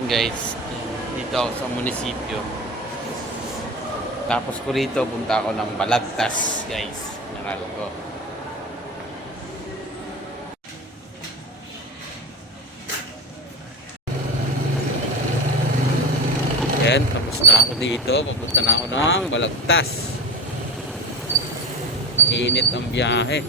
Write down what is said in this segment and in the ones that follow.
Guys, dito ako sa munisipyo. Tapos ko rito, punta ako ng Balagtas, guys. Naral ko. Yan, tapos na ako dito. Papunta na ako ng Balagtas. Init ang biyahe.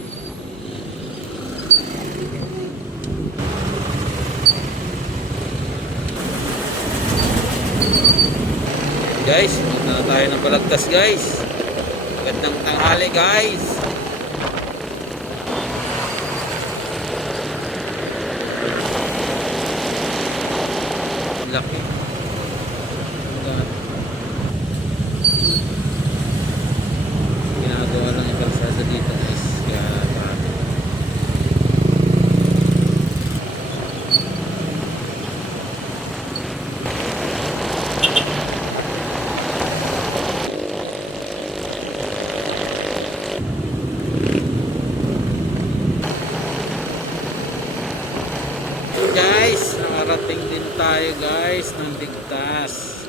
Guys, punta na tayo ng Balagtas, guys. Magandang tanghali, guys. Laki. Ginagawa lang yung kalsada dito, guys. Kaya marami. Guys, nakarating din tayo, guys, ng ligtas.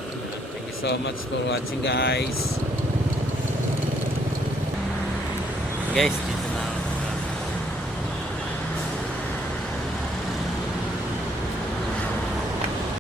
Thank you so much for watching, guys. Guys, dito na